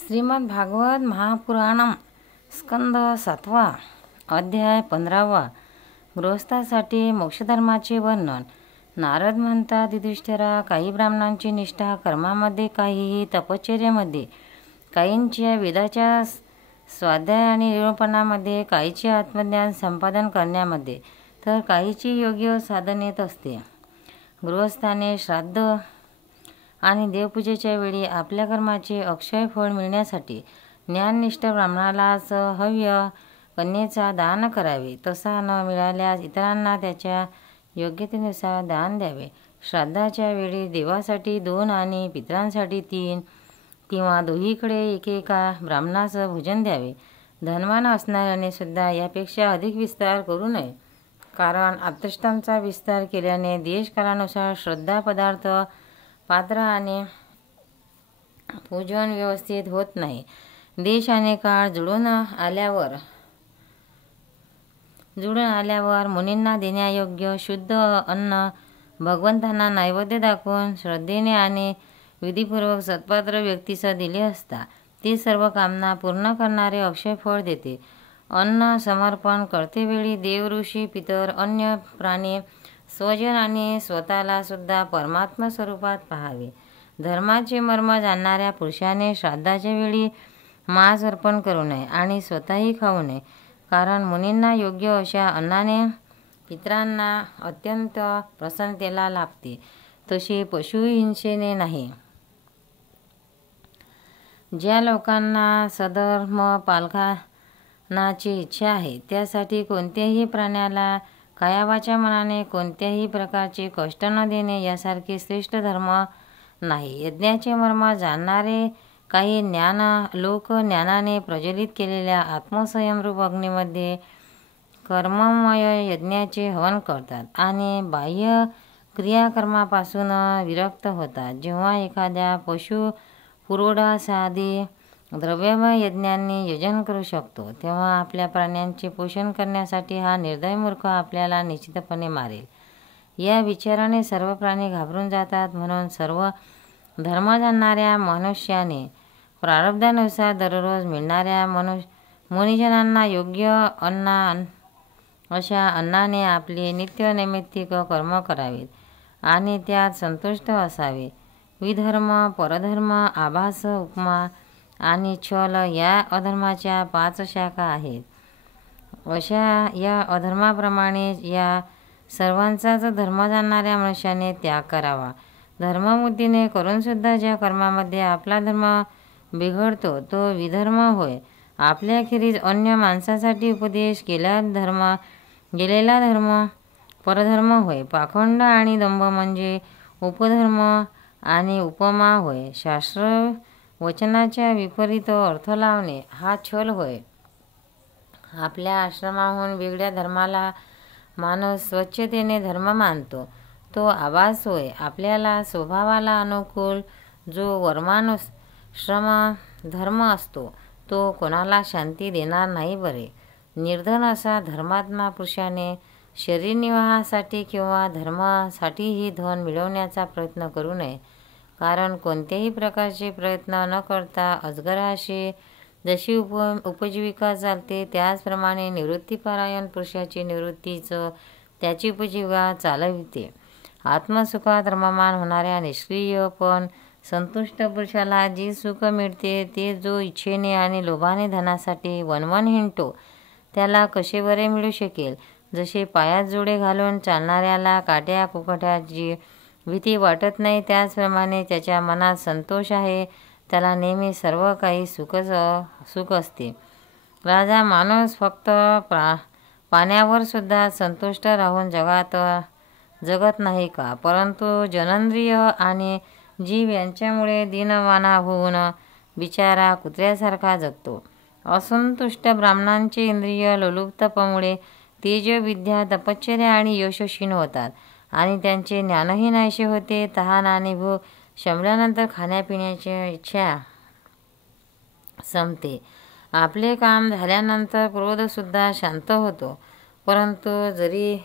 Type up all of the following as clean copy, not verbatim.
श्रीमद भागवत महापुराणम स्कंद 7 अध्याय 15 गृहस्थासाठी मोक्षधर्माचे वर्णन. नारद म्हणतात, युधिष्ठिरा, काही ब्राह्मणांची निष्ठा कर्मामध्ये, काहीही तपश्चर्यामध्ये, काहींच्या वेदाच्या स्वाध्याय आणि निरूपणामध्ये, काहीचे आत्मज्ञान संपादन करण्यामध्ये, तर काहीची योग्य साधनेत असते. गृहस्थाने श्राद्ध आणि देवपूजेच्या वेळी आपल्या कर्माचे अक्षय फळ मिळण्यासाठी ज्ञाननिष्ठ ब्राह्मणालाच हव्य कन्येचा दान करावे. तसा न मिळाल्यास इतरांना त्याच्या योग्यतेनुसार दान द्यावे. श्राद्धाच्या वेळी देवासाठी 2 आणि पितरांसाठी 3 किंवा दोहीकडे एकेका ब्राह्मणास भोजन द्यावे. धनवान असणाऱ्याने सुद्धा यापेक्षा अधिक विस्तार करू नये, कारण आप्तेष्टांचा विस्तार केल्याने देशकालानुसार श्रद्धा, पदार्थ, पात्र आणि पूजन व्यवस्थित होत नाही. देश आणि काळ जुळून आल्यावर मुनींना देण्यायोग्य शुद्ध अन्न भगवंतांना नैवेद्य दाखवून श्रद्धेने आणि विधीपूर्वक सत्पात्र व्यक्तीस दिले असता ते सर्व कामना पूर्ण करणारे अक्षय फळ देते. अन्न समर्पण करतेवेळी देव, ऋषी, पितर, अन्य प्राणी, स्वजन आणि स्वतःला सुद्धा परमात्मा स्वरूपात पाहावे. धर्माचे मर्म जाणणाऱ्या पुरुषाने श्राद्धाच्या वेळी मांस अर्पण करू नये आणि स्वतःही खाऊ नये, कारण मुनींना योग्य अशा अन्नाने पितरांना अत्यंत प्रसन्नतेला लाभते, तशी पशुहिंसेने नाही. ज्या लोकांना सधर्म पालनाची इच्छा आहे, त्यासाठी कोणत्याही प्राण्याला कायावाच्या मनाने कोणत्याही प्रकारचे कष्ट न देणे यासारखे श्रेष्ठ धर्म नाही. यज्ञाचे मर्म जाणणारे काही लोक ज्ञानाने प्रज्वलित केलेल्या आत्मसंयमरूप अग्नीमध्ये कर्ममय यज्ञाचे हवन करतात आणि बाह्य क्रियाकर्मापासून विरक्त होतात. जेव्हा एखाद्या पशु पुरोडासादी द्रव्यमय यज्ञांनी योजन करू शकतो, तेव्हा आपल्या प्राण्यांचे पोषण करण्यासाठी हा निर्दय मूर्ख आपल्याला निश्चितपणे मारेल. या विचाराने सर्व प्राणी घाबरून जातात. म्हणून सर्व धर्म जाणणाऱ्या मनुष्याने प्रारब्धानुसार दररोज मिळणाऱ्या मुनिजनांना योग्य अशा अन्नाने आपले नित्य नैमित्तिक कर्म करावेत आणि त्यात संतुष्ट असावे. विधर्म, परधर्म, आभास, उपमा आणि छल या अधर्माच्या 5 शाखा आहेत. अशा या अधर्माप्रमाणे या सर्वांचाच धर्म जाणणाऱ्या मनुष्याने त्याग करावा. धर्मबुद्धीने करूनसुद्धा ज्या कर्मामध्ये आपला धर्म बिघडतो तो विधर्म होय. आपल्याखेरीज अन्य माणसासाठी उपदेश गेलेला धर्म परधर्म होय. पाखंड आणि दंभ म्हणजे उपधर्म आणि उपमा होय. शास्त्र वचनाच्या विपरीत अर्थ लावणे हा छल होय. आपल्या आश्रमाहून वेगळ्या धर्माला माणूस स्वच्छतेने धर्म मानतो तो आभास होय. आपल्याला स्वभावाला अनुकूल जो वर्णाश्रम धर्म असतो तो कोणाला शांती देणार नाही बरे. निर्धन असा धर्मात्मा पुरुषाने शरीर निर्वाहासाठी किंवा धर्मासाठीही धन मिळवण्याचा प्रयत्न करू नये, कारण कोणत्याही प्रकारचे प्रयत्न न करता अजगराशी जशी उपजीविका चालते त्याचप्रमाणे निवृत्तीपरायण पुरुषाची निवृत्तीच त्याची उपजीविका चालविते. आत्मसुखात रममाण होणाऱ्या निष्क्रिय पण संतुष्ट पुरुषाला जे सुख मिळते ते जो इच्छेने आणि लोभाने धनासाठी वणवण हिंडतो त्याला कसे बरे मिळू शकेल. जसे पायात जोडे घालून चालणाऱ्याला काट्या कुकट्याची भीती वाटत नाही, त्याचप्रमाणे त्याच्या मनात संतोष आहे, त्याला नेहमी सर्व काही सुख असते. राजा, माणूस फक्त पाण्यावर सुद्धा संतुष्ट राहून जगत नाही का? परंतु जननेंद्रिय आणि जीव यांच्यामुळे दीनवाना होऊन बिचारा कुत्र्यासारखा जगतो. असंतुष्ट ब्राह्मणांचे इंद्रिय लोलुपतेमुळे तेजविद्या, तपश्चर्या आणि यश क्षीण होतात आणि त्यांचे ज्ञानही नाहीसे होते. तहान आणि भूक शमल्यानंतर खाण्यापिण्याची इच्छा संपते. आपले काम झाल्यानंतर क्रोधसुद्धा शांत होतो. परंतु जरी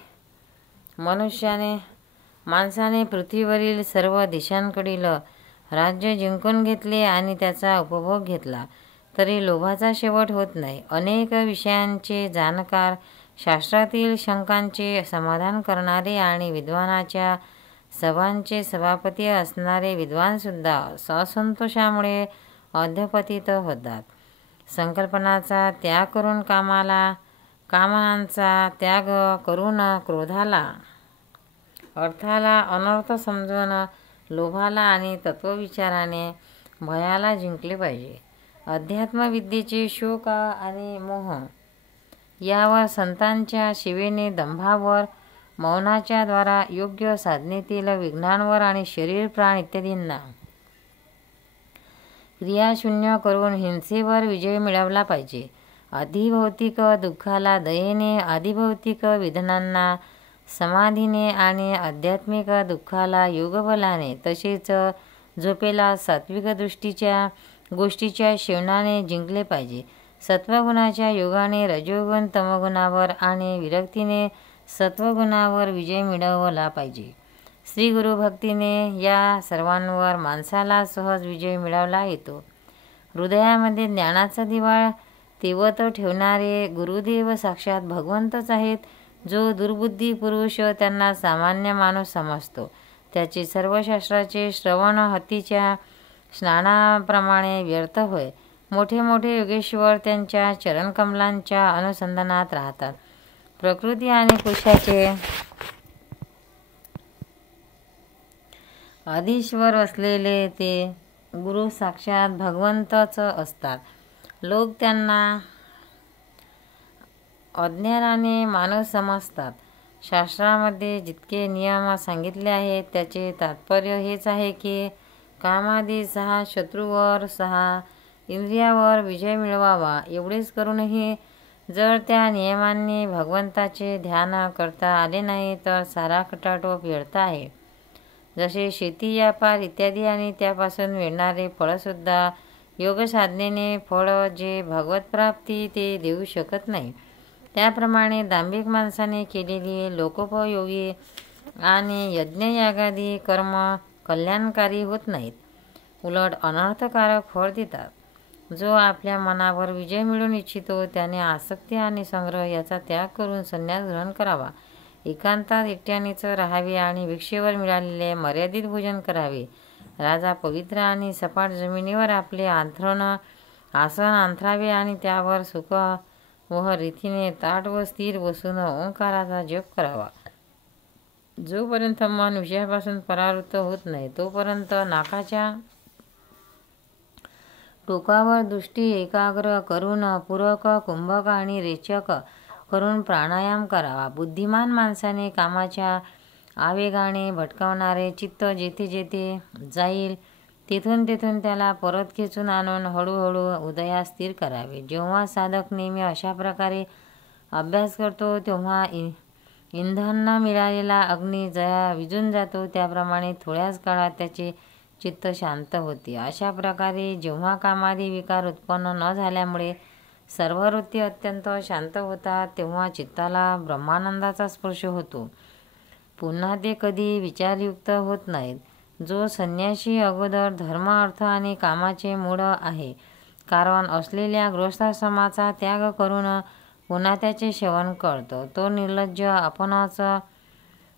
माणसाने पृथ्वीवरील सर्व दिशांकडील राज्य जिंकून घेतले आणि त्याचा उपभोग घेतला, तरी लोभाचा शेवट होत नाही. अनेक विषयांचे जाणकार, शास्त्रातील शंकांचे समाधान करणारे आणि विद्वानाच्या सभांचे सभापती असणारे विद्वानसुद्धा असंतोषामुळे अधपतित होतात. संकल्पनाचा त्याग करून कामनांचा त्याग करून क्रोधाला, अर्थाला अनर्थ समजून लोभाला आणि तत्वविचाराने भयाला जिंकले पाहिजे. अध्यात्मविद्येचे शोक आणि मोह यावर, संतांच्या शिवेने दंभावर, मौनाच्या द्वारा योग्य साधनेतील विघ्नांवर आणि शरीर प्राण इत्यादींना क्रियाशून्य करून हिंसेवर विजय मिळवला पाहिजे. अधिभौतिक दुःखाला दयेने, अधिभौतिक विधनांना समाधीने आणि आध्यात्मिक दुःखाला योगबलाने, तसेच झोपेला सात्विक गोष्टीच्या सेवनाने जिंकले पाहिजे. सत्वगुणाच्या योगाने रजोगुण तमगुणावर आणि विरक्तीने सत्वगुणावर विजय मिळवला पाहिजे. श्री गुरुभक्तीने या सर्वांवर माणसाला सहज विजय मिळवला येतो. हृदयामध्ये ज्ञानाचा दिवा तेवत ठेवणारे गुरुदेव साक्षात भगवंतच आहेत. जो दुर्बुद्धी पुरुष त्यांना सामान्य माणूस समजतो, त्याचे सर्व शास्त्राचे श्रवण हत्तीच्या स्नानाप्रमाणे व्यर्थ होय. मोठे मोठे योगेश्वर त्यांच्या चरणकमलांच्या अनुसंधानात राहतात. प्रकृती आणि पुरुषाचे अधीश्वर असलेले ते गुरु साक्षात भगवंतच असतात. लोक त्यांना अज्ञानाने माणूस समजतात. शास्त्रामध्ये जितके नियम सांगितले आहेत त्याचे तात्पर्य हेच आहे की कामादी 6 शत्रूवर 6 इंद्रियावर विजय मिळवावा. एवढेच करूनही जर त्या नियमांनी भगवंताचे ध्यान करता आले नाही तर सारा खटाटोप व्यर्थ आहे. जसे शेती, व्यापार इत्यादी आणि त्यापासून मिळणारे फळसुद्धा योगसाधनेने फळ जे भगवतप्राप्ती ते देऊ शकत नाही, त्याप्रमाणे दांभिक माणसाने केलेली लोकोपयोगी आणि यज्ञयागादी कर्म कल्याणकारी होत नाहीत, उलट अनर्थकारक फळ देतात. जो आपल्या मनावर विजय मिळवून इच्छितो त्याने आसक्ती आणि संग्रह याचा त्याग करून संन्यास ग्रहण करावा. एकांतात एकट्यानेच राहावे आणि भिक्षेवर मिळालेले मर्यादित भोजन करावे. राजा पवित्र आणि सपाट जमिनीवर आपले आसन अंथरावे आणि त्यावर सुख व रीतीने ताठ व स्थिर बसून ओंकाराचा जप करावा. जोपर्यंत मन विषयापासून परावृत्त होत नाही तोपर्यंत नाकाच्या टोकावर दृष्टी एकाग्र करून पूरक, कुंभक आणि रेचक करून प्राणायाम करावा. बुद्धिमान माणसाने कामाच्या आवेगाने भटकावणारे चित्त जेथे जेथे जाईल तेथून त्याला परत खेचून आणून हळूहळू उदयास स्थिर करावे. जेव्हा साधक नेहमी अशा प्रकारे अभ्यास करतो तेव्हा इंधन न मिळालेला अग्नी जया विझून जातो, त्याप्रमाणे थोड्याच काळात त्याचे चित्त शांत होते. अशा प्रकारे जेव्हा कामादी विकार उत्पन्न न झाल्यामुळे सर्व वृत्ती अत्यंत शांत होतात तेव्हा चित्ताला ब्रह्मानंदाचा स्पर्श होतो. पुन्हा ते कधी विचारयुक्त होत नाहीत. जो संन्यासी अगोदर धर्म, अर्थ आणि कामाचे मूळ आहे, कारण असलेल्या गृहस्थाश्रमाचा त्याग करून पुन्हा त्याचे सेवन करतो, तो निर्लज्ज आपणच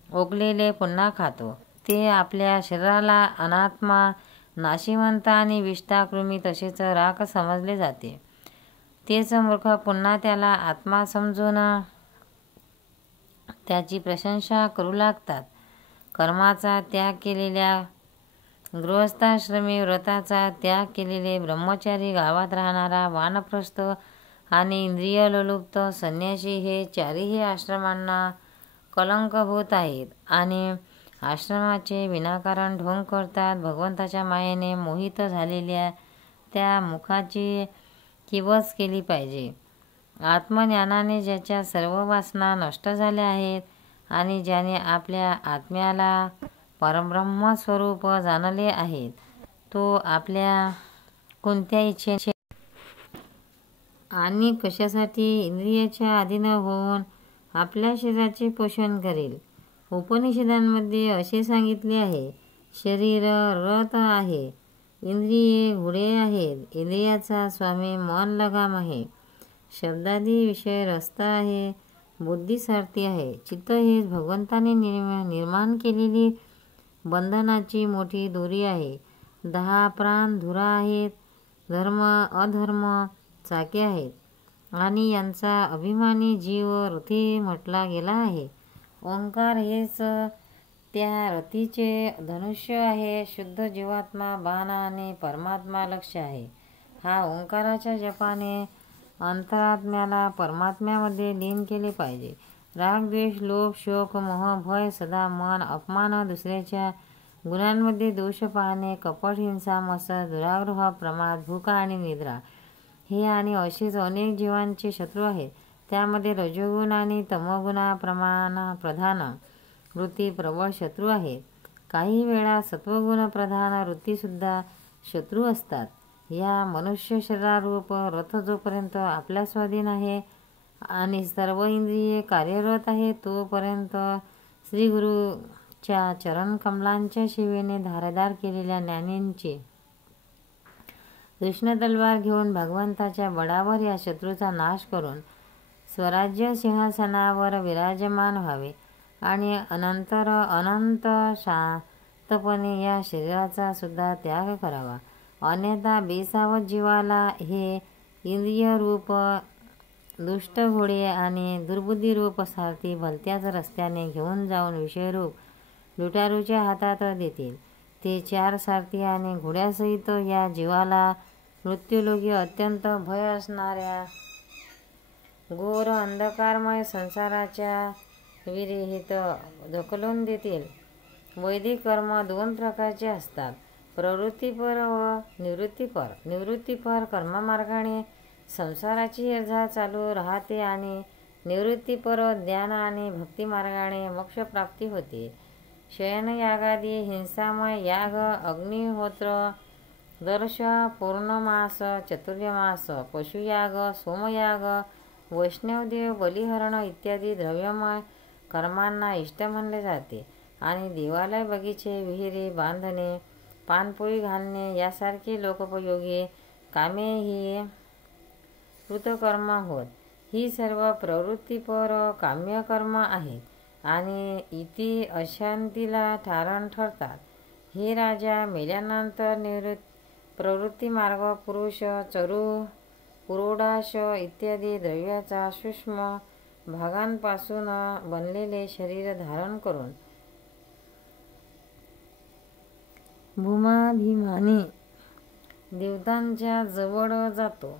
ओकलेले पुन्हा खातो. ते आपल्या शरीराला अनात्मा, नाशिवंत आणि विष्ठा, कृमी तसेच राख समजले जाते. तेच मूर्ख पुन्हा त्याला आत्मा समजून त्याची प्रशंसा करू लागतात. कर्माचा त्याग केलेल्या गृहस्थाश्रमी, व्रताचा त्याग केलेले ब्रह्मचारी, गावात राहणारा वानप्रस्थ आणि इंद्रिय लोलुप्त संन्यासी हे चारही आश्रमांना कलंक होत आहेत आणि आश्रमाचे विनाकारण ढोंग करतात. भगवंताच्या मायेने मोहित झालेल्या त्या मुखाची किवच केली पाहिजे. आत्मज्ञानाने ज्याच्या सर्व वासना नष्ट झाल्या आहेत आणि ज्याने आपल्या आत्म्याला परब्रह्म स्वरूप जाणले आहे, तो आपल्या कोणत्या इच्छेने आणि कशासाठी इंद्रियाच्या अधीन होऊन आपल्या शरीराचे पोषण करेल. उपनिषदांमध्ये असे सांगितले आहे, शरीर रथ आहे इंद्रिये घोडे आहेत. इंद्रियाचा स्वामी मन लगाम आहे. शब्दादी विषय रस्ता आहे. बुद्धी सारथी आहे. चित्त हे भगवंताने निर्माण केलेली बंधनाची मोठी दोरी आहे. 10 प्राण धुरा आहेत. धर्म अधर्म चाके आहेत आणि यांचा अभिमानी जीव रथी म्हटला गेला आहे. ओंकार हेच त्या रथीचे धनुष्य आहे. शुद्ध जीवात्मा बाण आणि परमात्मा लक्ष आहे. हा ओंकाराच्या जपाने अंतरात्म्याला परमात्म्यामध्ये लीन केले पाहिजे. राग द्वेष लोभ शोक मोह भय सदा मन अपमान दुसऱ्याच्या गुणांमध्ये दोष पाहणे कपट हिंसा मत्सर दुराग्रह प्रमाद भूक आणि निद्रा हे आणि असेच अनेक जीवांचे शत्रू आहेत. त्यामध्ये रजोगुण आणि तमोगुणा प्रधान वृत्ती प्रबळ शत्रू आहेत. काही वेळा सत्वगुण प्रधान वृत्तीसुद्धा शत्रू असतात. या मनुष्य शरीरारूप रथ जोपर्यंत आपल्या स्वाधीन आहे आणि सर्व इंद्रिये कार्यरत आहे तोपर्यंत श्री गुरुच्या चरण कमलांच्या शिवेने धारदार केलेल्या ज्ञानींची कृष्ण तलवार घेऊन भगवंताच्या बळावर या शत्रूचा नाश करून स्वराज्य सिंहासनावर विराजमान व्हावे आणि अनंत शांतपणे या शरीराचा सुद्धा त्याग करावा. अन्यथा बेसावध जीवाला हे इंद्रिय रूप दुष्ट घोडे आणि दुर्बुद्धी रूप सारथी भलत्याच रस्त्याने घेऊन जाऊन विषयरूप लुटारूच्या हातात देतील. ते 4 सारथी आणि घोड्यासहित या जीवाला मृत्यूलोकी अत्यंत भय असणाऱ्या घोर अंधकारमय संसाराच्या विरहित ढकलून देतील. वैदिक कर्म 2 प्रकारचे असतात, प्रवृत्तीपर व निवृत्तीपर. निवृत्तीपर कर्ममार्गाने संसाराची हेरझाळ चालू राहते आणि निवृत्तीपर ज्ञान आणि भक्तिमार्गाने मोक्षप्राप्ती होते. शयनयागादी हिंसामय याग अग्निहोत्र दर्श पौर्णमास चतुर्मास पशुयाग सोमयाग वैष्णवदेव बलिहरण इत्यादी द्रव्यमय कर्मांना इष्ट म्हणले जाते आणि देवालय बगीचे विहिरी बांधणे पानपोळी घालणे यासारखी लोकोपयोगी कामे ही कृतकर्म होत. ही सर्व प्रवृत्तीपर काम्यकर्म आहेत आणि इति अशांतीला कारण ठरतात. हे राजा, मेल्यानंतर प्रवृत्ती मार्ग पुरुष चरु पुरोडाश इत्यादी द्रव्याचा सूक्ष्म भागांपासून बनलेले शरीर धारण करून भूमाभिमानी देवतांच्या जवळ जातो.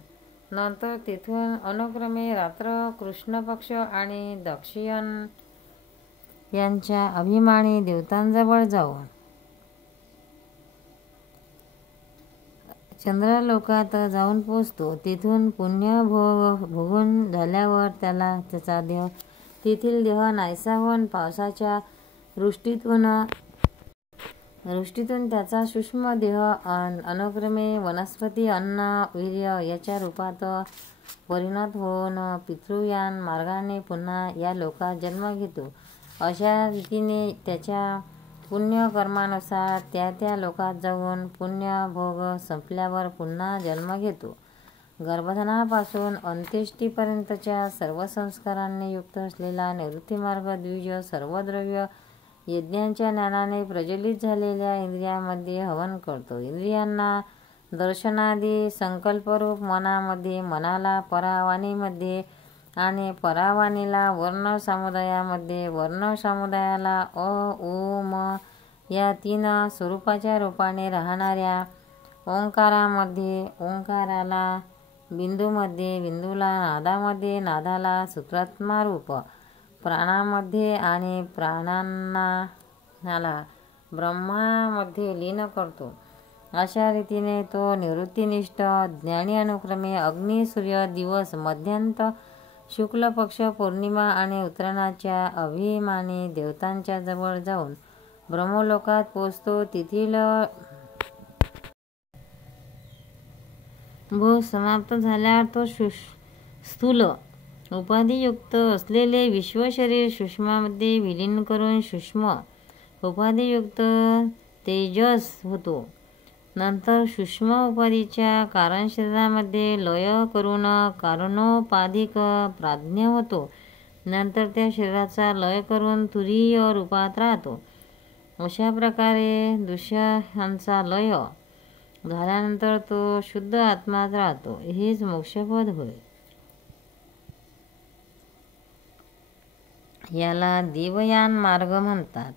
नंतर तेथून अनुक्रमे रात्र कृष्ण पक्ष आणि दक्षिण यांच्या अभिमानी देवतांजवळ जाऊन चंद्रलोकात जाऊन पोचतो. तेथून पुण्य भोगून झाल्यावर त्याचा देह तेथील देह नाहीसा होऊन पावसाच्या वृष्टीतून त्याचा सूक्ष्म देह अनुक्रमे वनस्पती अन्न वीर्य याच्या रूपात परिणत होऊन पितृयान मार्गाने पुन्हा या लोकात जन्म घेतो. अशा रीतीने त्याच्या पुण्यकर्मानुसार त्या लोकात जाऊन पुण्यभोग संपल्यावर पुन्हा जन्म घेतो. गर्भधानापासून अंत्येष्टीपर्यंतच्या सर्व संस्कारांनी युक्त असलेला निवृत्तीमार्ग द्विज सर्व द्रव्य यज्ञांच्या ज्ञानाने प्रज्वलित झालेल्या इंद्रियामध्ये हवन करतो. इंद्रियांना दर्शनादी संकल्परूप मनामध्ये, मनाला परावाणीमध्ये आणि परावाणीला वर्ण समुदायामध्ये, वर्ण समुदायाला अ उ म या 3 स्वरूपाच्या रूपाने राहणाऱ्या ओंकारामध्ये, ओंकाराला बिंदूमध्ये, बिंदूला नादामध्ये, नादाला सूत्रात्मारूप प्राणामध्ये आणि प्राणांनाला ब्रह्मामध्ये लीन करतो. अशा रीतीने तो निवृत्तीनिष्ठ ज्ञानी अनुक्रमे अग्नी सूर्य दिवस मध्यांत शुक्ल पक्ष पौर्णिमा आणि उत्तरायणाच्या अभिमानी देवतांच्या जवळ जाऊन ब्रह्मलोकात पोचतो. तेथील भोग समाप्त झाल्यावर तो स्थूल उपाधियुक्त असलेले विश्वशरीर सूक्ष्मामध्ये विलीन करून सूक्ष्म उपाधियुक्त तेजस होतो. नंतर सूक्ष्म उपाधीच्या कारण शरीरामध्ये लय करून कारणोपाधिक प्राज्ञ होतो. नंतर त्या शरीराचा लय करून तुरीय रूपात राहतो. अशा प्रकारे दृश्यांचा लय झाल्यानंतर तो शुद्ध आत्मात राहतो. हेच मोक्षपद होय. याला देवयान मार्ग म्हणतात.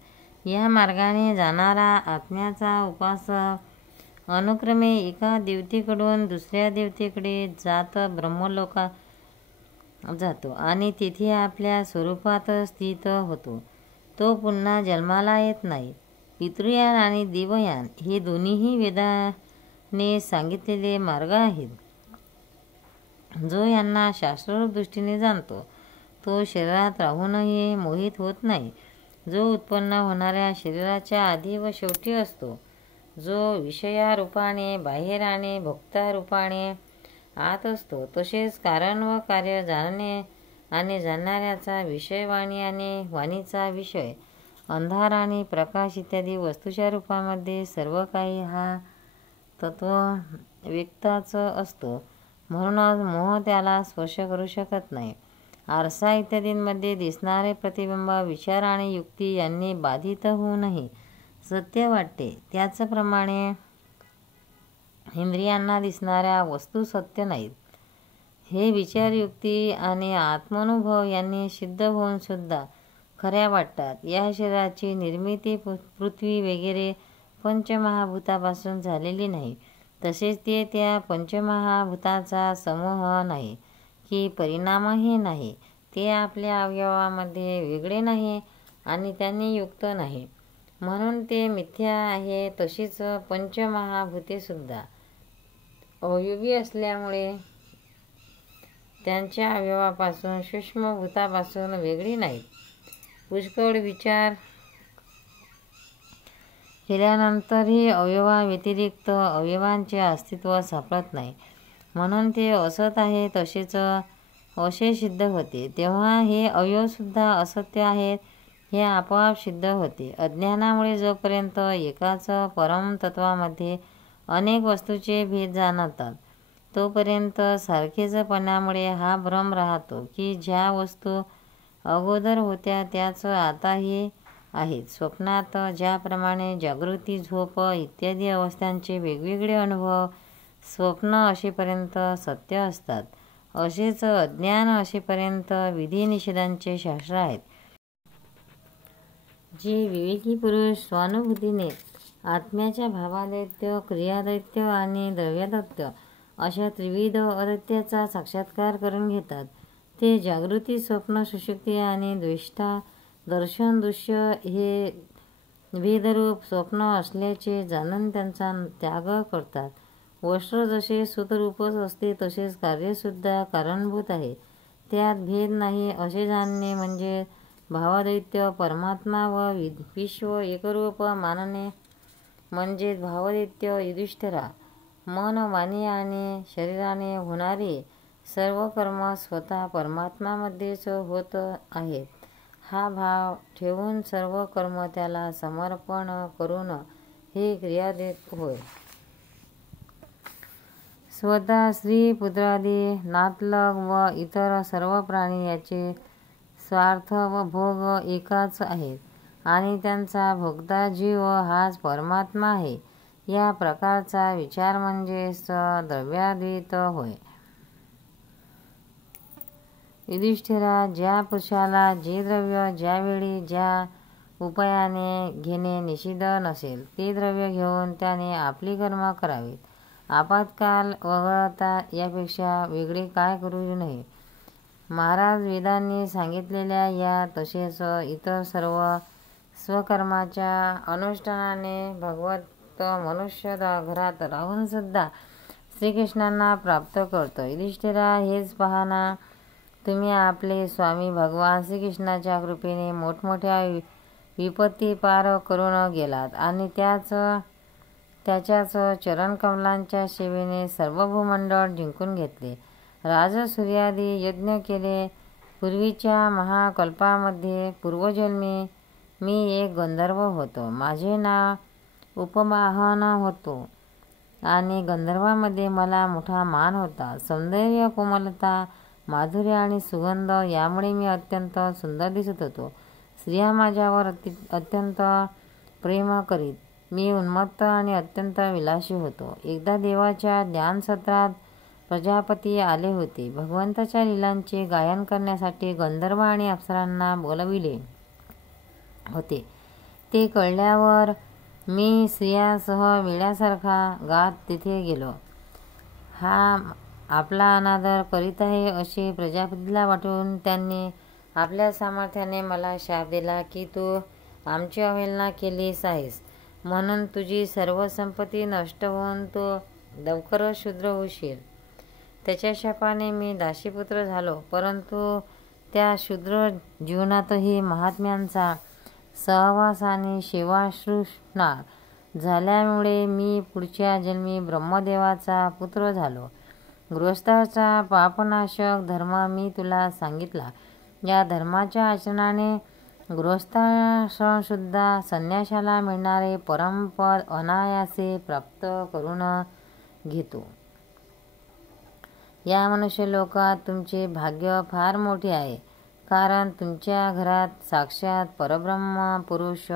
या मार्गाने जाणारा आत्म्याचा उपासक अनुक्रमे एका देवतेकडून दुसऱ्या देवतेकडे जात ब्रह्मलोकात जातो आणि तेथे आपल्या स्वरूपात स्थित होतो. तो पुन्हा जन्माला येत नाही. पितृयान आणि देवयान हे दोन्हीही वेदाने सांगितलेले मार्ग आहेत. जो यांना शास्त्ररूप दृष्टीने जाणतो तो शरीरात राहूनही मोहित होत नाही. जो उत्पन्न होणाऱ्या शरीराच्या आधी व शेवटी असतो, जो विषयारूपाने बाहेर आणि भोक्तारूपाने आत असतो, तसेच कारण व कार्य जाणणे आणि जाणणाऱ्याचा विषय वाणी आणि वाणीचा विषय अंधार आणि प्रकाश इत्यादी वस्तूच्या रूपामध्ये सर्व काही हा तत्वव्यक्ताच असतो. म्हणूनच मोह त्याला स्पर्श करू शकत नाही. आरसा इत्यादींमध्ये दिसणारे प्रतिबिंब विचार आणि युक्ती यांनी बाधित होऊनही सत्य वाटते. त्याचप्रमाणे इंद्रियांना दिसणाऱ्या वस्तू सत्य नाहीत. हे विचार, युक्ती आणि आत्मानुभव यांनी सिद्ध होऊन सुद्धा खऱ्या वाटतात. या शरीराची निर्मिती पृथ्वी वगैरे पंचमहाभूतापासून झालेली नाही. तसेच ते त्या पंचमहाभूताचा समूह नाही की परिणामही नाही. ते आपल्या अवयवामध्ये वेगळे नाही आणि त्यांनी युक्त नाही, म्हणून ते मिथ्या आहे. तशीच पंचमहाभूते सुद्धा अवयवी असल्यामुळे त्यांच्या अवयवापासून सूक्ष्मभूतापासून वेगळी नाहीत. पुष्कळ विचार केल्यानंतरही अवयवाव्यतिरिक्त अवयवांचे अस्तित्व सापडत नाही, म्हणून ते असत आहे तसेच असे सिद्ध होते. तेव्हा हे अवयवसुद्धा असत्य आहेत हे आपोआप सिद्ध होते. अज्ञानामुळे जोपर्यंत एकाच परमतत्वामध्ये अनेक वस्तूचे भेद जाणतात, तोपर्यंत सारखेचपणामुळे हा भ्रम राहतो की ज्या वस्तू अगोदर होत्या त्याच आताही आहेत. स्वप्नात ज्याप्रमाणे जागृती, झोप इत्यादी अवस्थांचे वेगवेगळे अनुभव स्वप्न असेपर्यंत सत्य असतात, असेच अज्ञान असेपर्यंत विधिनिषेधांचे शास्त्र आहेत. जे विवेकी पुरुष स्वानुभूतीने आत्म्याच्या भावादैत्य, क्रियादैत्य आणि द्रव्यदैत्य अशा त्रिविध अदैत्याचा साक्षात्कार करून घेतात, ते जागृती, स्वप्न, सुषुप्ती आणि द्वेष्टा दर्शन दृश्य हे भेदरूप स्वप्न असल्याचे जाणून त्यांचा त्याग करतात. वस्त्र जसे सूतरूपच असते तसेच कार्यसुद्धा कारणभूत आहे, त्यात भेद नाही असे जाणणे म्हणजे भावदैत्य. परमात्मा व विश्व एकरूप मानणे म्हणजेच भावदैत्य. युधिष्ठिरा, मन, वाणी आणि शरीराने होणारी सर्व कर्म स्वतः परमात्म्यामध्येच होत आहेत, हा भाव ठेवून सर्व कर्म त्याला समर्पण करून हे क्रियादेत होय. स्वतः स्त्री, पुत्रादी, नातलग व इतर सर्व प्राणी याचे स्वार्थ व भोग एकाच आहेत आणि त्यांचा भोगता जीव हाच परमात्मा आहे. या प्रकारचा विचार म्हणजेच द्रव्याद्वैत होय. युधिष्ठिरा, ज्या पुरुषाला जे द्रव्य ज्यावेळी ज्या उपायाने घेणे निषिद्ध नसेल ते द्रव्य घेऊन त्याने आपली कर्म करावीत. आपत्काल वगळता यापेक्षा वेगळे काय करू नये. महाराज, वेदांनी सांगितलेल्या या तसेच इतर सर्व स्वकर्माच्या अनुष्ठानाने भगवत मनुष्य घरात राहून सुद्धा श्रीकृष्णांना प्राप्त करतो. युधिष्ठिरा, हेच पहा ना, तुम्ही आपले स्वामी भगवान श्रीकृष्णाच्या कृपेने मोठमोठ्या विपत्ती पार करून गेलात आणि त्याच्याच चरणकमलांच्या सेवेने सर्व भूमंडळ जिंकून घेतले. राजसूयादी यज्ञ केले. पूर्वीच्या महाकल्पामध्ये पूर्वजन्मी मी एक गंधर्व होतो. माझे नाव उपमाहन होतो. आणि गंधर्वांमध्ये मला मोठा मान होता. सौंदर्य, कोमलता, माधुर्य आणि सुगंध यामुळे मी अत्यंत सुंदर दिसत होतो. स्त्रिया माझ्यावर अत्यंत प्रेम करीत. मी उन्मत्त आणि अत्यंत विलासी होतो. एकदा देवाच्या ध्यानसत्रात प्रजापती आले होते. भगवंताच्या लीलांचे गायन करण्यासाठी गंधर्व आणि अप्सरांना बोलविले होते. ते कळल्यावर मी स्त्रियांसह वेड्यासारखा गात तिथे गेलो. हा आपला अनादर करीत आहे असे प्रजापतीला वाटून त्यांनी आपल्या सामर्थ्याने मला शाप दिला की तू आमची अवहेलना केलीस आहेस, म्हणून तुझी सर्व संपत्ती नष्ट होऊन तू लवकरच शूद्र होशील. त्याच्या शापाने मी दासीपुत्र झालो, परंतु त्या शूद्र जीवनातही महात्म्यांचा सहवास आणि सेवातृष्णा झाल्यामुळे मी पुढच्या जन्मी ब्रह्मदेवाचा पुत्र झालो. गृहस्थाचा पापनाशक धर्म मी तुला सांगितला. या धर्माच्या आचरणाने गृहस्थाश्रमसुद्धा संन्याशाला मिळणारे परमपद अनायासे प्राप्त करून घेतो. या मनुष्यलोकात तुमचे भाग्य फार मोठे आहे, कारण तुमच्या घरात साक्षात परब्रह्म पुरुष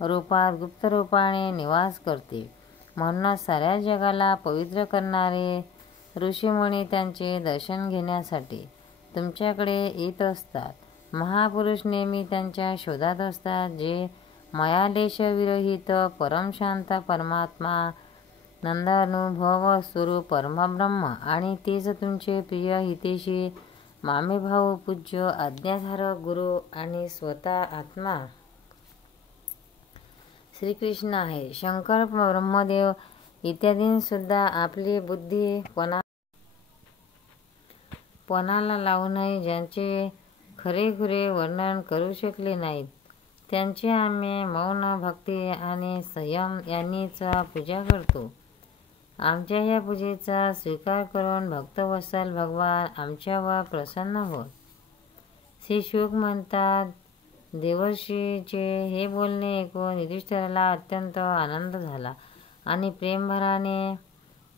रूपात गुप्त रूपाने निवास करते. म्हणूनच साऱ्या जगाला पवित्र करणारे ऋषीमुनी त्यांचे दर्शन घेण्यासाठी तुमच्याकडे येत असतात. महापुरुष नेहमी त्यांच्या शोधात असतात, जे मायालेशविरहित परमशांत परमात्मा, नंदानुभव स्वरूप परमब्रह्म आणि तेच तुमचे प्रिय हितेशी मामेभाऊ पूज्य आज्ञाधारक गुरु आणि स्वतः आत्मा श्रीकृष्ण आहे. शंकर, ब्रह्मदेव इत्यादींसुद्धा आपली बुद्धी पणाला लावूनही ज्यांचे खरेखुरे वर्णन करू शकले नाहीत, त्यांची आम्ही मौन भक्ती आणि संयम यांनीच पूजा करतो. आमच्या या पूजेचा स्वीकार करून भक्तवत्सल भगवान आमच्यावर प्रसन्न होत. श्री शुक म्हणतात, देवर्षीचे हे बोलणे ऐकून युधिष्ठिराला अत्यंत आनंद झाला आणि प्रेमभराने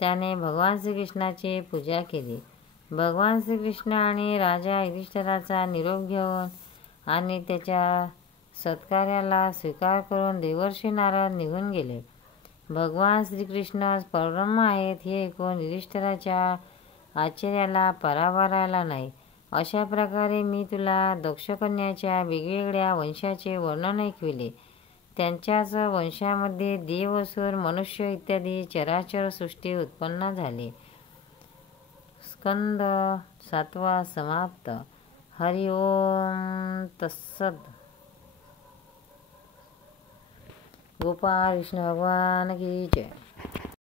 त्याने भगवान श्रीकृष्णाची पूजा केली. भगवान श्रीकृष्ण आणि राजा युधिष्ठिराचा निरोप घेऊन आणि त्याच्या सत्कार्याला स्वीकार करून देवर्षी नारद निघून गेले. भगवान श्रीकृष्णच परब्रह्म आहेत हे ऐकून युधिष्ठिराच्या आश्चर्याला पारावार आला नाही. अशा प्रकारे मी तुला दक्षकन्याच्या वेगवेगळ्या वंशाचे वर्णन ऐकविले. त्यांच्याच वंशामध्ये देव, असुर, मनुष्य इत्यादी चराचर सृष्टी उत्पन्न झाली. स्कंद 7 समाप्त. हरि ओम तत्सत. गोपाळ कृष्ण भगवान की जय.